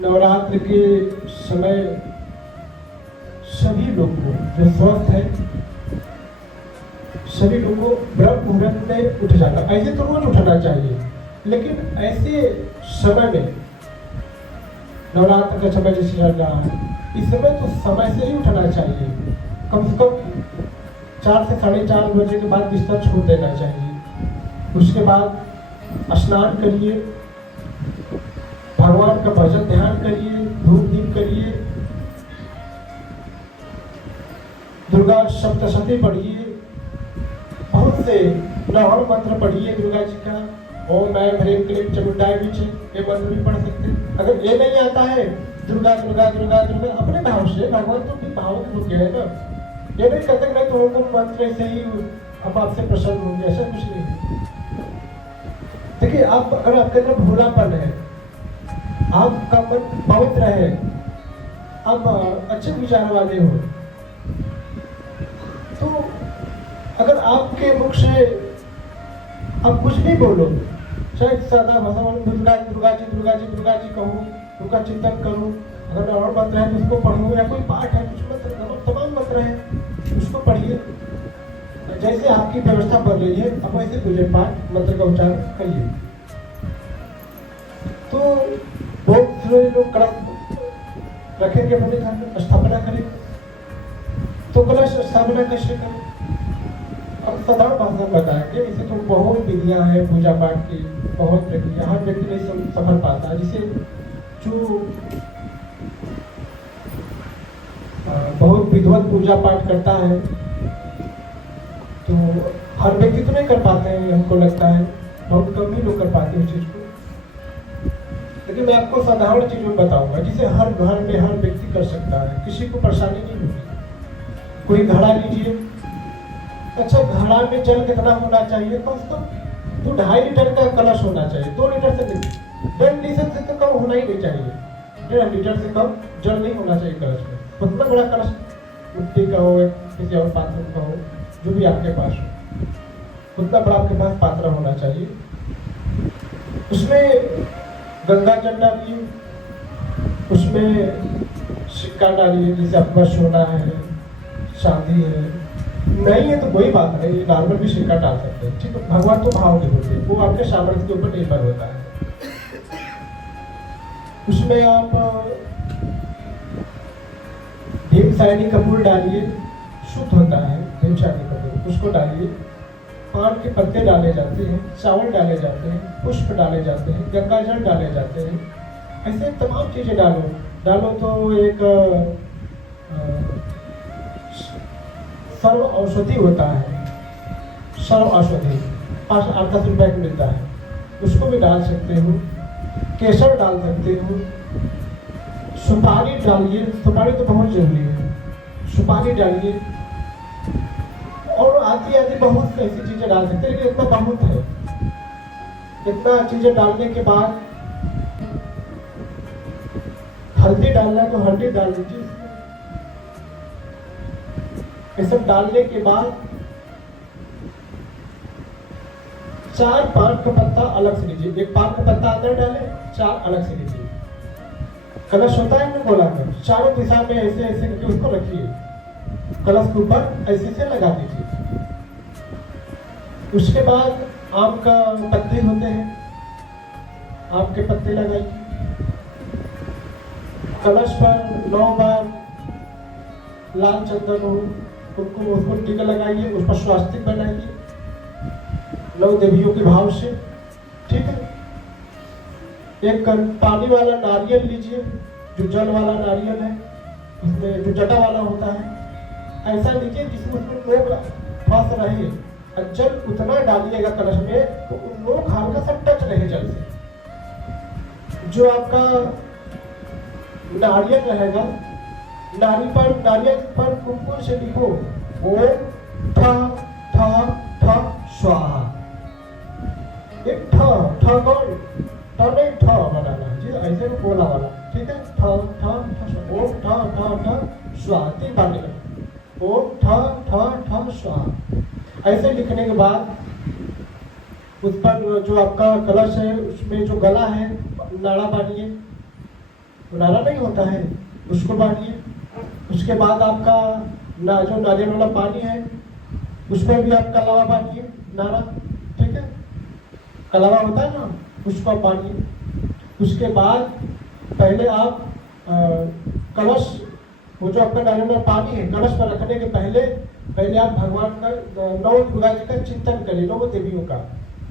नवरात्र के समय सभी लोग को जो स्वस्थ है सभी लोगों को ब्रह्म मुहूर्त में उठ जाना। ऐसे तो रोज उठना चाहिए, लेकिन ऐसे समय में नवरात्र का समय जैसे चल रहा है, इस समय तो समय से ही उठना चाहिए। कम से कम 4 से 4:30 बजे के बाद बिस्तर छोड़ देना चाहिए। उसके बाद स्नान करिए, भगवान का भजन ध्यान करिए, धूप दीप करिए, दुर्गा सप्तशती पढ़िए, बहुत से नवहर मंत्र पढ़िए दुर्गा जी का। ओम ऐं ह्रीं क्लीं चामुंडाय विचे, ये मंत्र भी पढ़ सकते हैं। अगर ये नहीं आता है, दुर्गा दुर्गा दुर्गा दुर्गा अपने भाव से, भगवान तो अपने भाव के रुके है ना। ये नहीं कहते कि नहीं तो हमको मंत्र से ही अब आपसे प्रसन्न होंगे, ऐसा कुछ नहीं है। देखिए, आप अगर आपके अंदर भोलापन है, आपका मन पवित्र है, आप अच्छे विचार वाले हो, तो अगर आपके मुख से आप कुछ भी बोलो, चाहे सादा भाषा में दुर्गा दुर्गा जी दुर्गा जी दुर्गा जी कहूँ, उनका चिंतन करूँ, अगर और मंत्र है तो उसको पढ़ूँ, या कोई पाठ है कुछ मंत्र, तमाम मंत्र है उसको पढ़िए। जैसे आपकी व्यवस्था बन रही है, अब वैसे पूजे पाठ मंत्र का उच्चारण करिए। तो बहुत सारे लोग कलश रखेंगे अपने घर में, स्थापना करें, तो कलश स्थापना कैसे करें? अब साधारण भाषा में बताएंगे। इसे तो बहुत विधियां हैं पूजा पाठ की, बहुत प्रक्रिया, हर व्यक्ति नहीं समझ पाता है। जिसे जो बहुत विधिवत पूजा पाठ करता है तो हर व्यक्ति तो नहीं कर पाते हैं, हमको लगता है बहुत कम ही लोग कर पाते हैं उस चीज को। लेकिन मैं आपको साधारण चीज में बताऊंगा जिसे हर घर में हर व्यक्ति कर सकता है, किसी को परेशानी नहीं होगी। कोई घड़ा लीजिए, अच्छा घड़ा में जल कितना होना चाहिए? कम से कम 2.5 लीटर का कलश होना चाहिए, 2 लीटर से नहीं, 1.5 लीटर से तो कम होना ही नहीं चाहिए। 1.5 लीटर से कम जल नहीं होना चाहिए कलश में। उतना बड़ा कलश मिट्टी का हो, किसी और पात्र का हो, जो भी आपके पास हो, उतना बड़ा आपके पास पात्र होना चाहिए। उसमें गंगा जल डालिए, उसमें सिक्का डालिए, जैसे आपका सोना है, चांदी है, नहीं है तो कोई बात नहीं, नॉर्मल भी सिक्का डाल सकते हैं, ठीक है। भगवान तो भाव नहीं होते, वो आपके सामर्थ्य के ऊपर निर्भर होता है। उसमें आप भीमसाइनी कपूर डालिए, शुद्ध होता है भीमसाइनी कपूर, उसको डालिए। पान के पत्ते डाले जाते हैं, चावल डाले जाते हैं, पुष्प डाले जाते हैं, गंगा जल डाले जाते हैं, ऐसे तमाम चीजें डालो तो एक सर्व औषधि होता है, सर्व औषधि 5-10 रुपए का मिलता है, उसको भी डाल सकते हो। केसर डाल सकते हो, सुपारी डालिए, सुपारी तो बहुत जरूरी है, सुपारी डालिए, और आदि बहुत ऐसी चीजें डाल सकते हैं। लेकिन इतना बहुत है, इतना चीजें डालने के बाद हल्दी डालना है तो हल्दी डाल दीजिए। ये सब डालने के बाद 4 पान का पत्ता अलग से लीजिए, 1 पान का पत्ता अंदर डालें, 4 अलग से लीजिए। कलश होता है ना गोला में, चारों दिशा में ऐसे ऐसे करके उसको रखिए, कलश के ऊपर ऐसे से लगा दीजिए। उसके बाद आम का पत्ते होते हैं, आम के पत्ते लगाइए। कलश पर 9 बार लाल चंदन हो, उसको टीका लगाइए, उस पर स्वास्तिक बनाइए 9 देवियों के भाव से, ठीक है। एक पानी वाला नारियल लीजिए, जो जल वाला नारियल है, उसमें जो जटा वाला होता है, ऐसा लीजिए जिसमें उसमें नोक फंस रहे, और जल उतना डालिएगा कलश में तो नोक हल्का सा टच रहे जल से। जो आपका नारियल रहेगा, नारियल पर कुमकुम से लिखो ओम ठ ठ ठ स्वाहा। एक ठ कौन नहीं, ठ बनाना जी, ऐसे बोला वाला, ठीक है। ठ ठ ओम ठ ठ ठ स्वाहा, 3 बार लिखना, ओम ठ ठ ठ स्वाहा। ऐसे लिखने के बाद उस पर जो आपका कलश है उसमें जो गला है नाड़ा बांधिए, वो नारा नहीं होता है, उसको बांटिए। उसके बाद आपका जो नारियल वाला पानी है उसमें भी आप कलावा बांटिए, नारा, ठीक है, कलावा होता है ना, उसको आप बांटिए। उसके बाद पहले आप कलश, वो जो आपका नारियल वाला पानी है, कलश पर रखने के पहले आप भगवान का, नौ दुर्गा जी का चिंतन करिए, नौ देवियों का,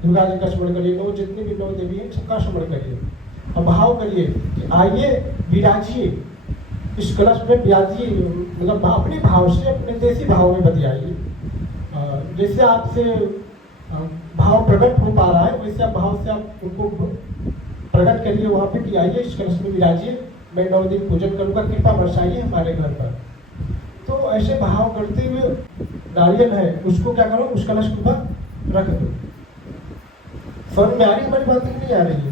दुर्गा जी का स्मरण करिए, नौ जितनी भी नौ देवी हैं सबका स्मरण करिए और भाव करिए कि आइए विराजिए इस कलश में, विराजिए, मतलब अपने भाव से, अपने देसी भाव में बतियाइए। जैसे आपसे भाव प्रकट हो पा रहा है वैसे आप भाव से आप उनको प्रकट करिए वहाँ पे कि आइए इस कलश में विराजिए, मैं 9 दिन पूजन करूँगा, कृपा बरसाइए हमारे घर पर। तो ऐसे भाव करते हुए नारियल है उसको क्या करो, उस कलश के ऊपर रख दो। समझ में आ रही हमारी बात नहीं आ रही है?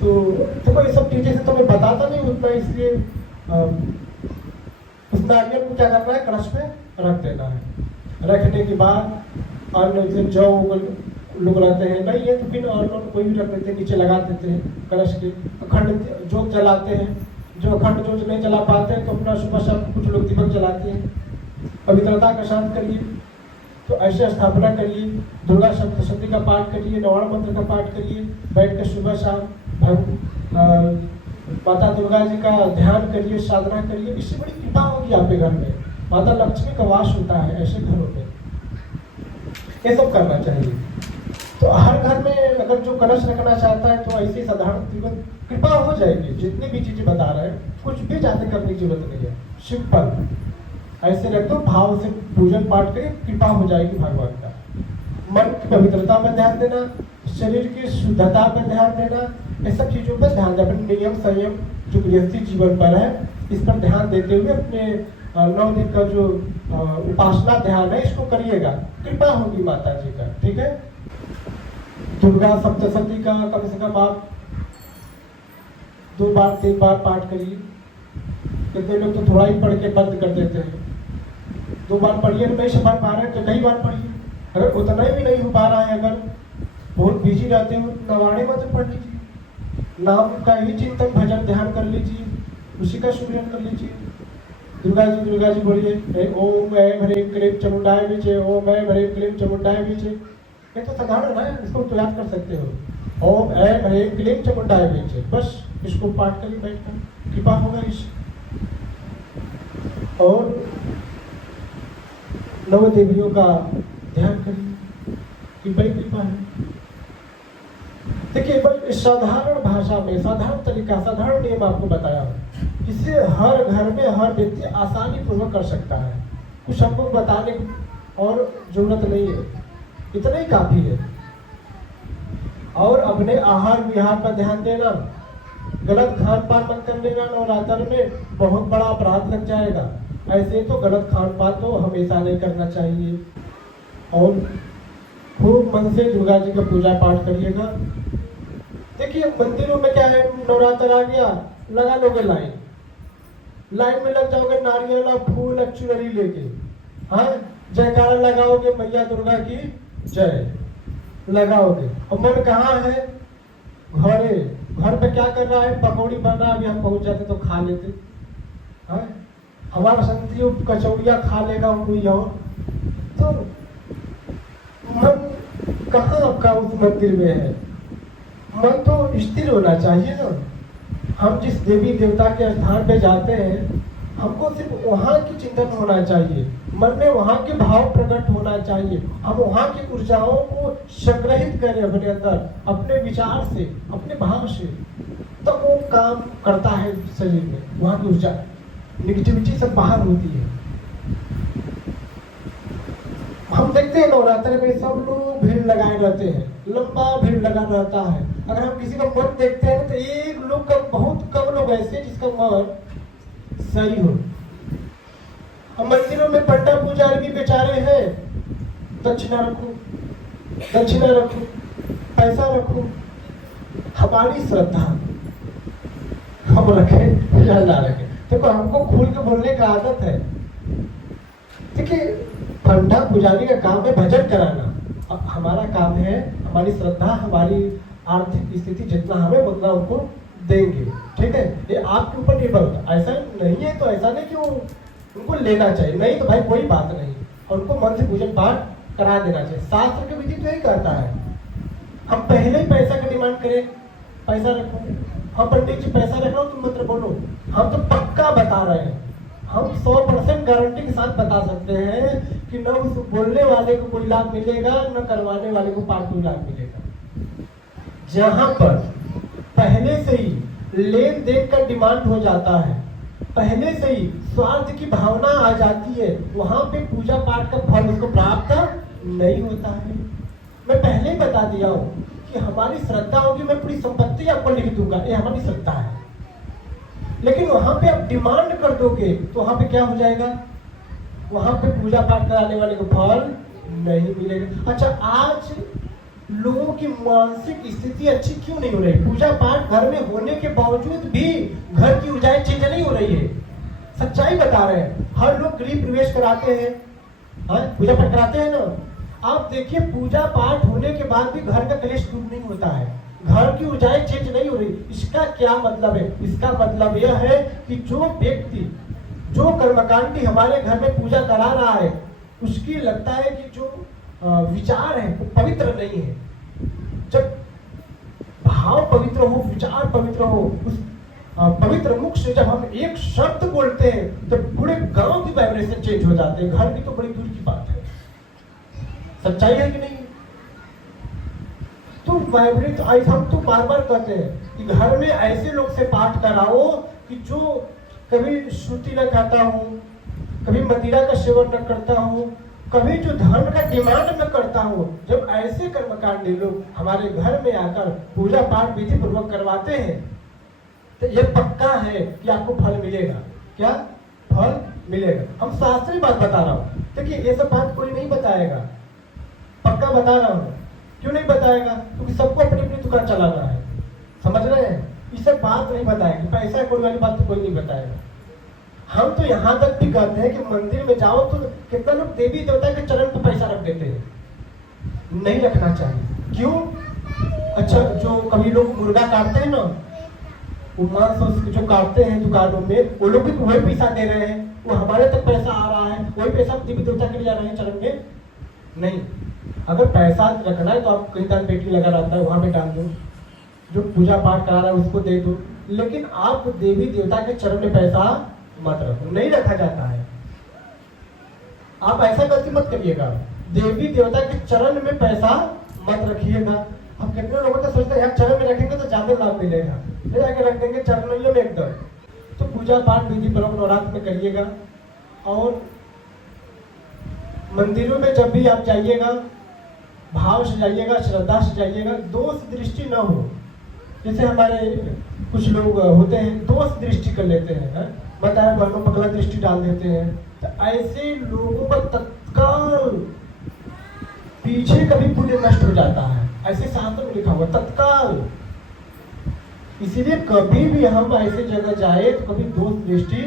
तो देखो ये सब चीजें से तो मैं बताता नहीं उतना, इसलिए उस नारियल को क्या करना है, कलश में रख देना है। रखने के बाद और जौ लोग रहते हैं नहीं है तो फिर और कोई भी रख देते हैं, नीचे लगा देते हैं कलश के। अखंड जोत जलाते हैं, जो अखंड जोत नहीं जला पाते हैं तो अपना सुबह शाम कुछ लोग दीपक जलाते हैं। पवित्रता का शांत करिए, तो ऐसे स्थापना करिए, दुर्गा सप्तशती का पाठ करिए, नवाण मंत्र का पाठ करिए, बैठ कर सुबह शाम माता दुर्गा जी का ध्यान करिए, साधना करिए, इससे बड़ी कृपा होगी आपके घर में। माता लक्ष्मी का वास होता है ऐसे घरों में, ये सब करना चाहिए। तो हर घर में अगर जो कलश रखना चाहता है तो ऐसी साधारण जीवन कृपा हो जाएगी। जितनी भी चीजें बता रहे हैं कुछ भी ज्यादा करने की जरूरत नहीं है, सिंपल ऐसे रख दो, भाव से पूजन पाठ करिए, कृपा हो जाएगी भगवान का। मन की पवित्रता में ध्यान देना, शरीर की शुद्धता पर ध्यान देना, ये सब चीजों पर ध्यान देना। नियम संयम जो गृहस्थी जीवन पर है इस पर ध्यान देते हुए अपने 9 दिन का जो उपासना ध्यान है इसको करिएगा, कृपा होगी माता जी का, ठीक है। दुर्गा सप्तशती का कम से कम आप 2 बार 3 बार पाठ करिए। कितने लोग तो थोड़ा ही पढ़ के बंद कर देते हैं। 2 बार पढ़िए, नहीं समझ पा रहे हैं तो कई बार पढ़िए। अगर उतना भी नहीं हो पा रहा है, अगर बहुत बिजी रहते हो तो नवाणे मंत्र पढ़ लीजिए, नाम का ही चिंतन भजन ध्यान कर लीजिए, उसी का सुमिरन कर लीजिए। दुर्गा जी बोलिए, ओम ऐं ह्रीं क्लीं चामुंडाय विचे, ओम ऐं ह्रीं क्लीं चामुंडाय विचे। ये तो साधारण है, इसको तो याद कर सकते हो। ओम ऐं ह्रीं क्लीं चामुंडाय विचे, बस इसको पाठ करिए बैठकर, कृपा होगा इस। और 9 देवियों का ध्यान करिए कि बड़ी कृपा है। देखिए बस साधारण भाषा में, साधारण तरीका, साधारण नियम आपको बताया हूँ, जिससे हर घर में हर व्यक्ति आसानी पूर्वक कर सकता है। कुछ हमको बताने की और जरूरत नहीं है, इतना ही काफी है। और अपने आहार विहार पर ध्यान देना, गलत खान पान मत कर लेना, नवरात्र में बहुत बड़ा अपराध लग जाएगा। ऐसे तो गलत खान पान तो हमेशा नहीं करना चाहिए। और खूब मन से दुर्गा जी का पूजा पाठ करिएगा। देखिए मंदिरों में क्या है, नवरात्र आ गया, लगा लोगे लाइन में लग जाओगे, नारियल फूल चुनरी लेके, हाँ जयकारा लगाओगे, मैया दुर्गा की जय लगाओगे। और मन कहाँ है, घर पे क्या कर रहा है, पकौड़ी बना, अभी हम पहुंच जाते तो खा लेते, हाँ हमारा संतरी कचौड़िया खा लेगा कोई और। तो मन कहाँ आपका उस मंदिर में है, मन तो स्थिर होना चाहिए ना। हम जिस देवी देवता के स्थान पे जाते हैं हमको सिर्फ वहाँ की चिंतन होना चाहिए, मन में वहाँ के भाव प्रकट होना चाहिए। हम वहाँ की ऊर्जाओं को संग्रहित करें अपने अंदर, अपने विचार से, अपने भाव से, तब वो काम करता है शरीर में। वहाँ की ऊर्जा, निगेटिविटी सब बाहर होती है। हम देखते हैं नवरात्र में सब लोग भीड़ लगाए रहते हैं, लंबा भीड़ लगा रहता है। अगर हम किसी का मन देखते हैं तो एक लोग का, बहुत कम लोग ऐसे जिसका मन सही हो। हम मंदिरों में पंडा पुजारी भी बेचारे हैं, दक्षिणा रखो, पैसा रखो। हमारी श्रद्धा हम रखें या ना रखें, देखो हमको खुल के बोलने का आदत है। देखिए पंडा पुजारी का काम है भजन कराना, अब हमारा काम है हमारी श्रद्धा, हमारी आर्थिक स्थिति जितना हमें उतना उनको देंगे, ठीक है, ये आपके ऊपर निर्भर होता है। ऐसा नहीं है तो ऐसा नहीं कि उनको लेना चाहिए, नहीं तो भाई कोई बात नहीं, और उनको मन से पूजन पाठ करा देना चाहिए। शास्त्र के विधि तो यही कहता है। हम पहले ही पैसा का डिमांड करें, पैसा रखो, हम पंडित जी पैसा रख रहा हूँ तुम मत बोलो, हम तो पक्का बता रहे हैं, हम 100% गारंटी के साथ बता सकते हैं कि न उस बोलने वाले को कोई लाभ मिलेगा, न करवाने वाले को पाठ कोई लाभ मिलेगा। जहां पर पहले से ही लेन देन का डिमांड हो जाता है, पहले से ही स्वार्थ की भावना आ जाती है, वहां पे पूजा पाठ का फल उसको प्राप्त नहीं होता है। मैं पहले ही बता दिया हूं कि हमारी श्रद्धा होगी, मैं पूरी संपत्ति आपको लिख दूंगा, ये हमारी श्रद्धा है। लेकिन वहां पे आप डिमांड कर दोगे तो वहां पे क्या हो जाएगा, वहां पे पूजा पाठ कराने वाले को फल नहीं मिलेगा। अच्छा, आज लोगों की मानसिक स्थिति अच्छी क्यों नहीं हो रही? पूजा पाठ घर में होने के बावजूद भी घर की ऊर्जाएं चेंज नहीं हो रही है। सच्चाई बता रहे हैं, हर लोग गृह प्रवेश कराते हैं, पूजा पाठ कराते हैं ना। आप देखिए, पूजा पाठ होने के बाद भी घर का कलेश दूर नहीं होता है, घर की ऊर्जाएं चेंज नहीं हो रही। इसका क्या मतलब है? इसका मतलब यह है कि जो व्यक्ति, जो कर्मकांडी हमारे घर में पूजा करा रहा है, उसकी लगता है कि जो विचार है वो पवित्र नहीं है। जब भाव पवित्र हो, विचार पवित्र हो, उस पवित्र मुख से जब हम एक शब्द बोलते हैं तो पूरे गांव की वाइब्रेशन चेंज हो जाते हैं। घर की तो बड़ी दूर की बात है। सच्चाई है कि नहीं? तो वाइब्रेट, आज हम तो बार बार कहते हैं कि घर में ऐसे लोग से पाठ कराओ कि जो कभी श्रुति न खाता हूँ, कभी मदिरा का सेवन न करता हूँ, कभी जो धर्म का डिमांड न करता हूँ। जब ऐसे कर्मकांडी लोग हमारे घर में आकर पूजा पाठ विधि पूर्वक करवाते हैं तो यह पक्का है कि आपको फल मिलेगा। क्या फल मिलेगा? हम शास्त्रीय बात बता रहा हूँ। देखिए, ये सब बात कोई नहीं बताएगा, पक्का बता रहा हूँ। क्यों नहीं बताएगा? क्योंकि सबको अपनी अपनी दुकान चलाना है, समझ रहे हैं? ये सब बात नहीं बताएगी, पैसा कोई वाली बात तो कोई नहीं बताएगा। हम तो यहाँ तक भी कहते हैं कि मंदिर में जाओ तो कितना लोग देवी देवता के चरण पर पैसा रख देते हैं, नहीं रखना चाहिए। क्यों? अच्छा, जो कभी लोग मुर्गा काटते हैं ना, वो मांस जो काटते हैं दुकानों में, वो लोग भी वही पैसा दे रहे हैं, वो हमारे तक पैसा आ रहा है, वही पैसा देवी देवता के लिए जा रहे हैं चरण में। नहीं, अगर पैसा रखना है तो आप कहीं दान पेटी लगा रहता है, वहां पे डाल दो, जो पूजा पाठ करा रहा है उसको दे दो, लेकिन आप देवी देवता के चरण में पैसा मत रखो, नहीं रखा जाता है। आप ऐसा गलती मत करिएगा, देवी देवता के चरण में पैसा मत रखिएगा। हम कितने लोगों तो सोचते हैं यार चरण में रखेंगे तो ज्यादा लाभ मिलेगा, ले जाके रख देंगे चरणों में एकदम। तो पूजा पाठ विधि पूर्वक नवरात्र में करिएगा। और मंदिरों में जब भी आप जाइएगा, भाव से जाइएगा, श्रद्धा से जाइएगा, दोष दृष्टि न हो। जैसे हमारे कुछ लोग होते हैं दोष दृष्टि कर लेते हैं, बताया घर में पगला दृष्टि डाल देते हैं। तो ऐसे लोगों पर तत्काल पीछे कभी पुण्य नष्ट हो जाता है, ऐसे शास्त्र में लिखा हुआ तत्काल। इसीलिए कभी भी हम ऐसे जगह जाए तो कभी दोष दृष्टि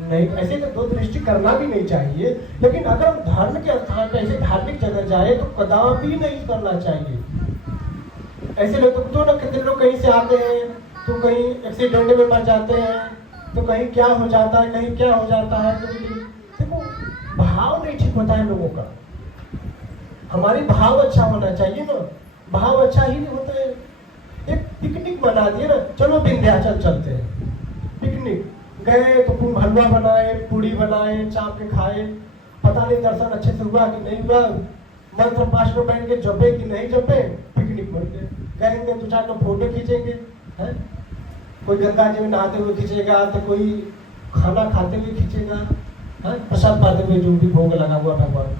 नहीं, ऐसे तो दोष दृष्टि करना भी नहीं चाहिए। लेकिन अगर हम धर्म के स्थान पर ऐसे धार्मिक जगह जाए तो कदापि नहीं करना चाहिए। ऐसे लोग तो ना, कितने लोग कहीं से आते हैं तो कहीं एक्सीडेंट में मर जाते हैं, तो कहीं क्या हो जाता है, कहीं क्या हो जाता है। तो देखो, भाव नहीं ठीक होता है लोगों का। हमारी भाव अच्छा होना चाहिए ना, भाव अच्छा ही नहीं होता है। एक पिकनिक बना दिए ना, चलो विंध्याचल चलते हैं, पिकनिक गए तो तुम हलवा बनाए, पूड़ी बनाए, चाप के खाए, पता नहीं दर्शन अच्छे से हुआ कि नहीं हुआ, मंत्र पाठ में बैठ के जपे कि नहीं जपे, पिकनिक बन गए। कहेंगे तो चार लोग फोटो खींचेंगे, है कोई गंगा जी में नहाते हुए खींचेगा, तो कोई खाना खाते हुए खींचेगा, प्रसाद पाते हुए, जो भी भोग लगा हुआ भगवान